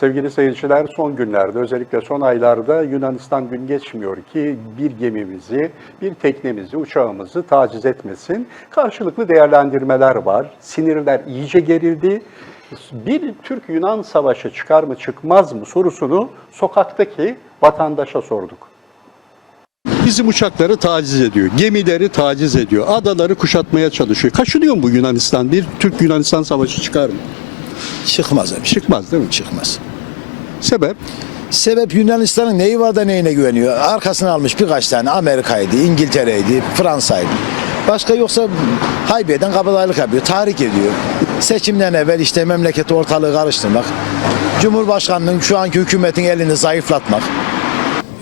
Sevgili seyirciler son günlerde özellikle son aylarda Yunanistan gün geçmiyor ki bir gemimizi, bir teknemizi, uçağımızı taciz etmesin. Karşılıklı değerlendirmeler var. Sinirler iyice gerildi. Bir Türk-Yunan savaşı çıkar mı çıkmaz mı sorusunu sokaktaki vatandaşa sorduk. Bizim uçakları taciz ediyor, gemileri taciz ediyor, adaları kuşatmaya çalışıyor. Kaşınıyor mu bu Yunanistan? Bir Türk-Yunanistan savaşı çıkar mı? Çıkmaz abi. Çıkmaz değil mi? Çıkmaz. Sebep? Sebep Yunanistan'ın neyi var da neyine güveniyor? Arkasına almış birkaç tane Amerika'ydı, İngiltere'ydi, Fransa'ydı. Başka yoksa haybeden kabadayılık yapıyor, tahrik ediyor. Seçimden evvel işte memleketi ortalığı karıştırmak. Cumhurbaşkanının şu anki hükümetin elini zayıflatmak.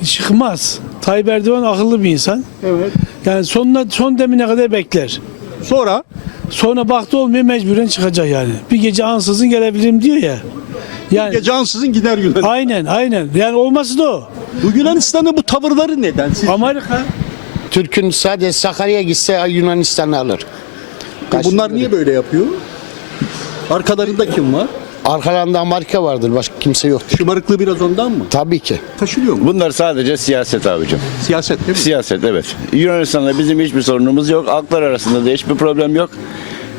Çıkmaz. Tayyip Erdoğan akıllı bir insan. Evet. Yani sonuna son demine kadar bekler. Sonra Sonra baktı olmuyor mecburen çıkacak yani. Bir gece ansızın gelebilirim diyor ya. Yani gece ansızın gider Yunanistan. aynen aynen. Yani olması da o. Bu Yunanistan'ın bu tavırları neden? Siz, Amerika Türk'ün sadece Sakarya'ya gitse Yunanistan'ı alır. bunlar niye böyle yapıyor? Arkalarında kim var? Arkalarında Amerika vardır. Başka kimse yok. Şımarıklığı biraz ondan mı? Tabii ki. Taşınıyor mu? Bunlar sadece siyaset abicim. Siyaset değil mi? Siyaset evet. Yunanistan'da bizim hiçbir sorunumuz yok. Halklar arasında da hiçbir problem yok.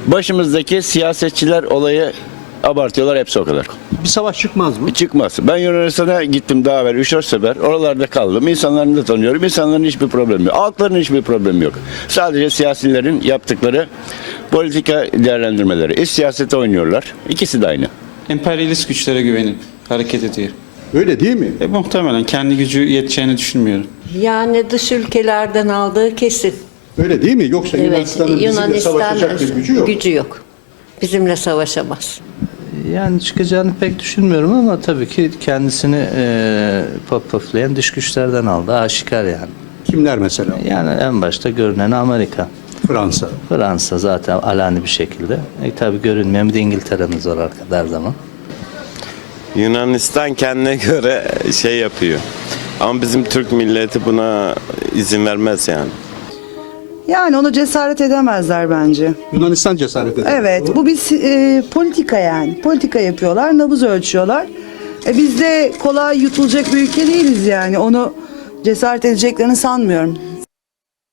Başımızdaki siyasetçiler olayı abartıyorlar hepsi o kadar. Bir savaş çıkmaz mı? Çıkmaz. Ben Yunanistan'a gittim daha evvel 3-4 sefer. Oralarda kaldım. İnsanlarını da tanıyorum. İnsanların hiçbir problemi yok. Halkların hiçbir problemi yok. Sadece siyasilerin yaptıkları politika değerlendirmeleri. İş siyasete oynuyorlar. İkisi de aynı. emperyalist güçlere güvenip hareket ediyor. Öyle değil mi? E, muhtemelen kendi gücü yeteceğini düşünmüyorum. Yani dış ülkelerden aldığı kesin. Öyle değil mi? Yoksa Evet, Yunanistan'ın bizimle savaşacak bir gücü yok. gücü yok. Bizimle savaşamaz. Yani çıkacağını pek düşünmüyorum ama tabii ki kendisini e, pop poflayan dış güçlerden aldı. Aşikar yani. Kimler mesela? Yani en başta görünen Amerika. Fransa. Fransa zaten alani bir şekilde. E, tabii görünmeyen bir de İngiltere'miz var arkada her zaman. Yunanistan kendine göre şey yapıyor. Ama bizim Türk milleti buna izin vermez yani. Yani onu cesaret edemezler bence. Yunanistan cesaret eder. Evet, bu bir e, politika yani. Politika yapıyorlar, nabız ölçüyorlar. E, biz de kolay yutulacak bir ülke değiliz yani. Onu cesaret edeceklerini sanmıyorum.